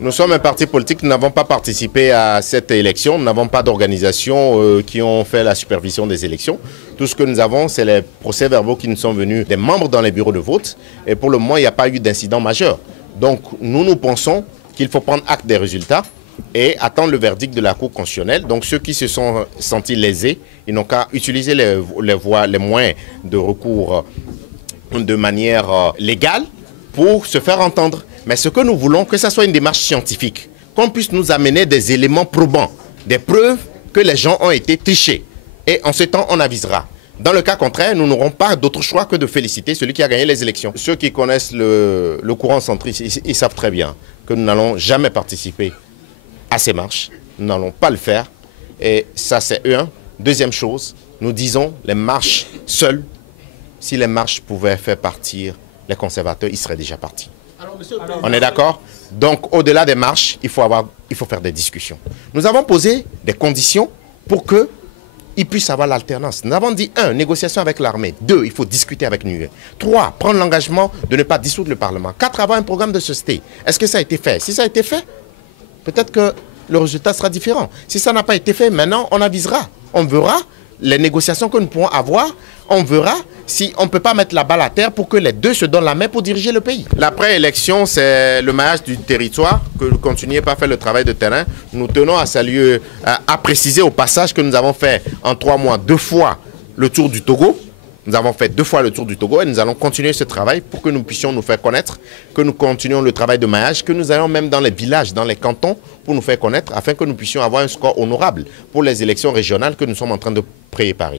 Nous sommes un parti politique, nous n'avons pas participé à cette élection, nous n'avons pas d'organisation qui ont fait la supervision des élections. Tout ce que nous avons, c'est les procès-verbaux qui nous sont venus des membres dans les bureaux de vote. Et pour le moment, il n'y a pas eu d'incident majeur. Donc nous pensons qu'il faut prendre acte des résultats et attendre le verdict de la Cour constitutionnelle. Donc ceux qui se sont sentis lésés, ils n'ont qu'à utiliser les moyens de recours de manière légale pour se faire entendre. Mais ce que nous voulons, que ce soit une démarche scientifique, qu'on puisse nous amener des éléments probants, des preuves que les gens ont été trichés. Et en ce temps, on avisera. Dans le cas contraire, nous n'aurons pas d'autre choix que de féliciter celui qui a gagné les élections. Ceux qui connaissent le courant centriste, ils savent très bien que nous n'allons jamais participer à ces marches. Nous n'allons pas le faire. Et ça, c'est un. Deuxième chose, nous disons les marches seules. Si les marches pouvaient faire partir les conservateurs, ils seraient déjà partis. On est d'accord? Donc, au-delà des marches, il faut faire des discussions. Nous avons posé des conditions pour qu'ils puissent avoir l'alternance. Nous avons dit 1, négociation avec l'armée. 2, il faut discuter avec l'UE. 3, prendre l'engagement de ne pas dissoudre le Parlement. 4, avoir un programme de société. Est-ce que ça a été fait? Si ça a été fait, peut-être que le résultat sera différent. Si ça n'a pas été fait, maintenant, on avisera. On verra les négociations que nous pourrons avoir. On verra si on ne peut pas mettre la balle à terre pour que les deux se donnent la main pour diriger le pays. L'après-élection, c'est le maillage du territoire, que vous continuez pas à faire le travail de terrain. Nous tenons à saluer, à préciser au passage que nous avons fait en 3 mois 2 fois le tour du Togo. Nous avons fait 2 fois le tour du Togo et nous allons continuer ce travail pour que nous puissions nous faire connaître, que nous continuions le travail de maillage, que nous allons même dans les villages, dans les cantons pour nous faire connaître afin que nous puissions avoir un score honorable pour les élections régionales que nous sommes en train de préparer.